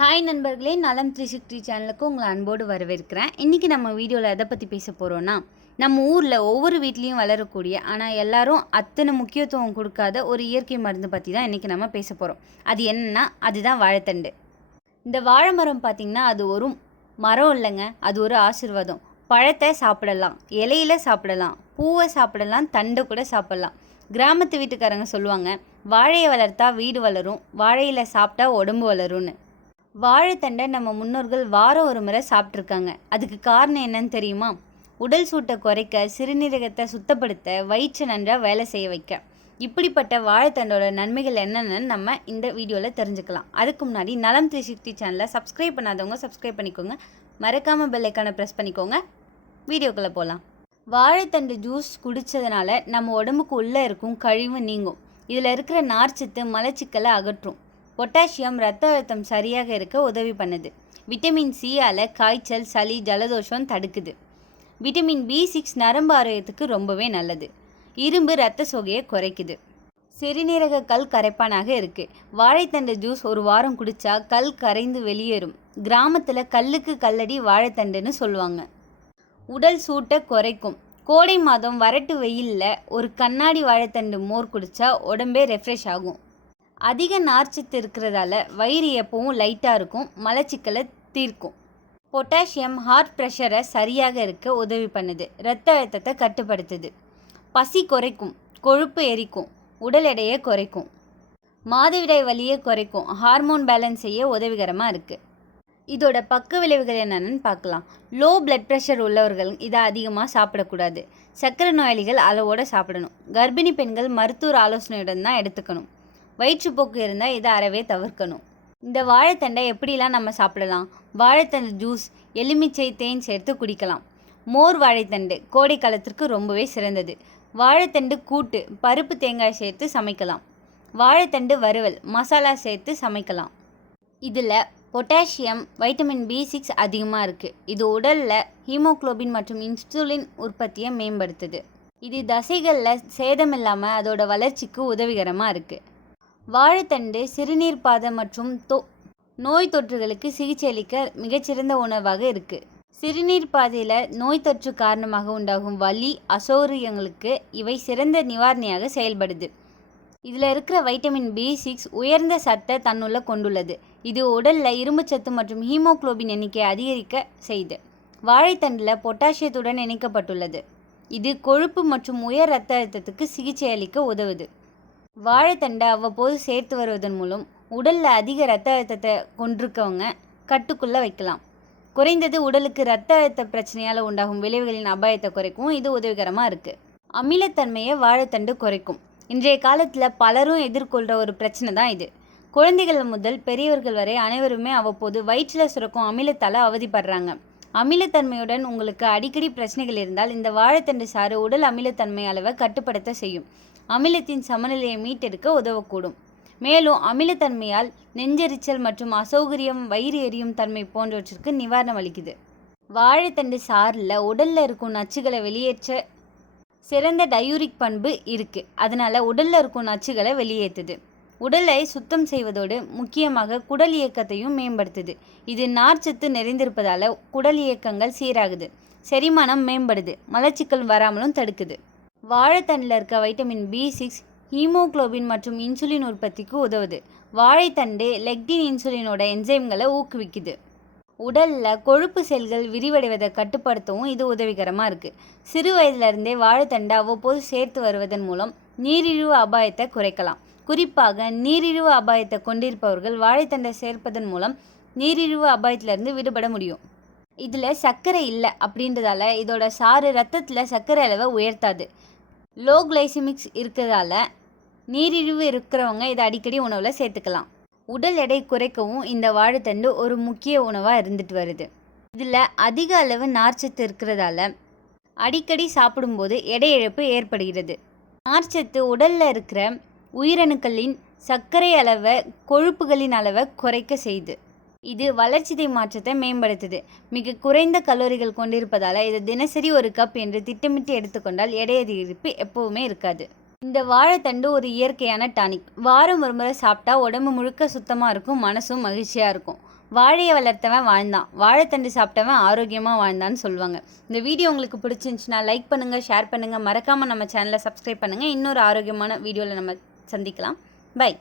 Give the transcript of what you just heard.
Hi நண்பர்களே நலம் three sixty சேனலுக்கு உங்களை அன்போடு வரவேற்கிறேன். இன்றைக்கி நம்ம வீடியோவில் எதை பற்றி பேச போகிறோன்னா நம்ம ஊரில் ஒவ்வொரு வீட்லேயும் வளரக்கூடிய ஆனால் எல்லாரும் அத்தனை முக்கியத்துவம் கொடுக்காத ஒரு இயற்கை மருந்து பற்றி தான் இன்றைக்கி நம்ம பேச போகிறோம் அது என்னன்னா அதுதான் வாழைத்தண்டு. இந்த வாழை மரம் பார்த்திங்கன்னா அது ஒரு மரம் இல்லைங்க அது ஒரு ஆசிர்வாதம். பழத்தை சாப்பிடலாம் இலையில சாப்பிடலாம் பூவை சாப்பிடலாம் தண்டை கூட சாப்பிடலாம். கிராமத்து வீட்டுக்காரங்க சொல்லுவாங்க வாழையை வளர்த்தா வீடு வளரும் வாழையில் சாப்பிட்டா உடம்பு வளரும்னு. வாழைத்தண்டை நம்ம முன்னோர்கள் வாரம் ஒரு முறை சாப்பிட்ருக்காங்க அதுக்கு காரணம் என்னன்னு தெரியுமா? உடல் சூட்டை குறைக்க சிறுநீரகத்தை சுத்தப்படுத்த வயிற்று நன்றாக வேலை செய்ய வைக்க. இப்படிப்பட்ட வாழைத்தண்டோட நன்மைகள் என்னென்னு நம்ம இந்த வீடியோவில் தெரிஞ்சுக்கலாம். அதுக்கு முன்னாடி நலம் த்ரீ சிக்ஸ்டி சேனலை சப்ஸ்கிரைப் பண்ணாதவங்க சப்ஸ்கிரைப் பண்ணிக்கோங்க. மறக்காமல் பெல்லைக்கான ப்ரெஸ் பண்ணிக்கோங்க. வீடியோக்குள்ளே போகலாம் வாழைத்தண்டு ஜூஸ் குடித்ததுனால நம்ம உடம்புக்கு உள்ளே இருக்கும் கழிவு நீங்கும். இதில் இருக்கிற நார்ச்சத்து மலச்சிக்கலை அகற்றும். பொட்டாசியம் ரத்த அழுத்தம் சரியாக இருக்க உதவி பண்ணுது. விட்டமின் சியால் காய்ச்சல் சளி ஜலதோஷம் தடுக்குது. விட்டமின் பி சிக்ஸ் நரம்பு ஆரோக்கியத்துக்கு ரொம்பவே நல்லது. இரும்பு ரத்த சோகையை குறைக்குது. சிறுநீரக கல் கரைப்பானாக இருக்குது வாழைத்தண்டு ஜூஸ் ஒரு வாரம் குடித்தா கல் கரைந்து வெளியேறும். கிராமத்தில் கல்லுக்கு கல்லடி வாழைத்தண்டுன்னு சொல்லுவாங்க. உடல் சூட்டை குறைக்கும். கோடை மாதம் வறட்டு வெயிலில் ஒரு கண்ணாடி வாழைத்தண்டு மோர் குடித்தா உடம்பே ரெஃப்ரெஷ் ஆகும். அதிக நார்ச்சத்து இருக்கிறதால வயிறு எப்பவும் லைட்டாக இருக்கும் மலச்சிக்கலை தீர்க்கும். பொட்டாசியம் ஹார்ட் ப்ரெஷரை சரியாக இருக்க உதவி பண்ணுது. இரத்த அழுத்தத்தை கட்டுப்படுத்துது. பசி குறைக்கும் கொழுப்பு எரிக்கும் உடல் எடையை குறைக்கும். மாதவிடாய் வலியை குறைக்கும் ஹார்மோன் பேலன்ஸ் செய்ய உதவிகரமாக இருக்குது இதோட பக்க விளைவுகள் என்னென்னு பார்க்கலாம். லோ பிளட் ப்ரெஷர் உள்ளவர்கள் இதை அதிகமாக சாப்பிடக்கூடாது. சர்க்கரை நோயாளிகள் அளவோடு சாப்பிடணும். கர்ப்பிணி பெண்கள் மருத்துவர் ஆலோசனையுடன் தான் எடுத்துக்கணும். வயிற்றுப்போக்கு இருந்தால் இதை அறவே தவிர்க்கணும். இந்த வாழைத்தண்டை எப்படிலாம் நம்ம சாப்பிடலாம்? வாழைத்தண்டு ஜூஸ் எலுமிச்சை தேன் சேர்த்து குடிக்கலாம். மோர் வாழைத்தண்டு கோடை காலத்திற்கு ரொம்பவே சிறந்தது. வாழைத்தண்டு கூட்டு பருப்பு தேங்காய் சேர்த்து சமைக்கலாம். வாழைத்தண்டு வறுவல் மசாலா சேர்த்து சமைக்கலாம். இதில் பொட்டாசியம் வைட்டமின் பி சிக்ஸ் அதிகமாக இருக்குது இது உடலில் ஹீமோக்ளோபின் மற்றும் இன்சுலின் உற்பத்தியை மேம்படுத்துது. இது தசைகளில் சேதம் இல்லாமல் அதோட வளர்ச்சிக்கு உதவிகரமாக இருக்குது வாழைத்தண்டு சிறுநீர் பாதை மற்றும் தொ நோய் தொற்றுகளுக்கு சிகிச்சை அளிக்க மிகச்சிறந்த உணவாக இருக்குது சிறுநீர் பாதையில் நோய் தொற்று காரணமாக உண்டாகும் வலி அசௌரியங்களுக்கு இவை சிறந்த நிவாரணியாக செயல்படுது. இதில் இருக்கிற வைட்டமின் பி சிக்ஸ் உயர்ந்த சத்தை தன்னுள்ள கொண்டுள்ளது. இது உடலில் இரும்புச்சத்து மற்றும் ஹீமோக்ளோபின் எண்ணிக்கை அதிகரிக்க செய்து வாழைத்தண்டில் பொட்டாசியத்துடன் இணைக்கப்பட்டுள்ளது. இது கொழுப்பு மற்றும் உயர் ரத்த அழுத்தத்துக்கு சிகிச்சை அளிக்க உதவுது. வாழைத்தண்டை அவ்வப்போது சேர்த்து வருவதன் மூலம் உடலில் அதிக ரத்த அழுத்தத்தை கொண்டிருக்கவங்க கட்டுக்குள்ளே வைக்கலாம். குறைந்தது உடலுக்கு ரத்த அழுத்த பிரச்சனையால் உண்டாகும் விளைவுகளின் அபாயத்தை குறைக்கும் இது உதவிகரமாக இருக்குது அமிலத்தன்மையை வாழைத்தண்டு குறைக்கும். இன்றைய காலத்தில் பலரும் எதிர்கொள்கிற ஒரு பிரச்சனை தான் இது. குழந்தைகள் முதல் பெரியவர்கள் வரை அனைவருமே அவ்வப்போது வயிற்றில் சுரக்கும் அமிலத்தால் அவதிப்படுறாங்க. அமிலத்தன்மையுடன் உங்களுக்கு அடிக்கடி பிரச்சனைகள் இருந்தால் இந்த வாழைத்தண்டு சாறு உடல் அமிலத்தன்மை அளவை கட்டுப்படுத்த செய்யும். அமிலத்தின் சமநிலையை மீட்டெடுக்க உதவக்கூடும். மேலும் அமிலத்தன்மையால் நெஞ்செரிச்சல் மற்றும் அசௌகரியம் வயிறு எரியும் தன்மை போன்றவற்றிற்கு நிவாரணம் அளிக்குது. வாழைத்தண்டு சாறில் உடலில் இருக்கும் நச்சுகளை வெளியேற்ற சிறந்த டயூரிக் பண்பு இருக்குது அதனால் உடலில் இருக்கும் நச்சுகளை வெளியேற்றுது உடலை சுத்தம் செய்வதோடு முக்கியமாக குடல் இயக்கத்தையும் மேம்படுத்துது. இது நார்ச்சத்து நிறைந்திருப்பதால் குடல் இயக்கங்கள் சீராகுது. செரிமானம் மேம்படுது. மலச்சிக்கல் வராமலும் தடுக்குது. வாழைத்தண்டில் இருக்க வைட்டமின் பி சிக்ஸ் ஹீமோக்ளோபின் மற்றும் இன்சுலின் உற்பத்திக்கு உதவுது. வாழைத்தண்டு லெக்டின் இன்சுலினோட என்சைம்களை ஊக்குவிக்குது. உடலில் கொழுப்பு செல்கள் விரிவடைவதை கட்டுப்படுத்தவும் இது உதவிகரமாக இருக்குது சிறு வயதிலிருந்தே வாழைத்தண்டை அவ்வப்போது சேர்த்து வருவதன் மூலம் நீரிழிவு அபாயத்தை குறைக்கலாம். குறிப்பாக நீரிழிவு அபாயத்தை கொண்டிருப்பவர்கள் வாழைத்தண்டை சேர்ப்பதன் மூலம் நீரிழிவு அபாயத்திலிருந்து விடுபட முடியும். இதில் சர்க்கரை இல்லை அப்படின்றதால இதோட சாறு ரத்தத்தில் சர்க்கரை அளவை உயர்த்தாது. லோ கிளைசிமிக்ஸ் இருக்கிறதால நீரிழிவு இருக்கிறவங்க இதை அடிக்கடி உணவில் சேர்த்துக்கலாம். உடல் எடை குறைக்கவும் இந்த வாழைத்தண்டு ஒரு முக்கிய உணவாக இருந்துட்டு வருது. இதில் அதிக அளவு நார்ச்சத்து இருக்கிறதால அடிக்கடி சாப்பிடும்போது எடை இழப்பு ஏற்படுகிறது. நார்ச்சத்து உடலில் இருக்கிற உயிரணுக்களின் சர்க்கரை அளவை கொழுப்புகளின் அளவை குறைக்க செய்யுது இது வளர்ச்சிதை மாற்றத்தை மேம்படுத்துது. மிக குறைந்த கலோரிகள் கொண்டிருப்பதால் இதை தினசரி ஒரு கப் என்று திட்டமிட்டு எடுத்துக்கொண்டால் எடை அதிகரிப்பு எப்போவுமே இருக்காது. இந்த வாழைத்தண்டு ஒரு இயற்கையான டானிக். வாரம் ஒரு முறை சாப்பிட்டா உடம்பு முழுக்க சுத்தமாக இருக்கும் மனசும் மகிழ்ச்சியாக இருக்கும். வாழையை வளர்த்தவன் வாழ்ந்தான். வாழைத்தண்டு சாப்பிட்டவன் ஆரோக்கியமாக வாழ்ந்தான்னு சொல்லுவாங்க. இந்த வீடியோ உங்களுக்கு பிடிச்சிருந்துச்சுன்னா லைக் பண்ணுங்கள் ஷேர் பண்ணுங்கள் மறக்காமல் நம்ம சேனலை சப்ஸ்கிரைப் பண்ணுங்கள் இன்னொரு ஆரோக்கியமான வீடியோவில் நம்ம சந்திக்கலாம். பை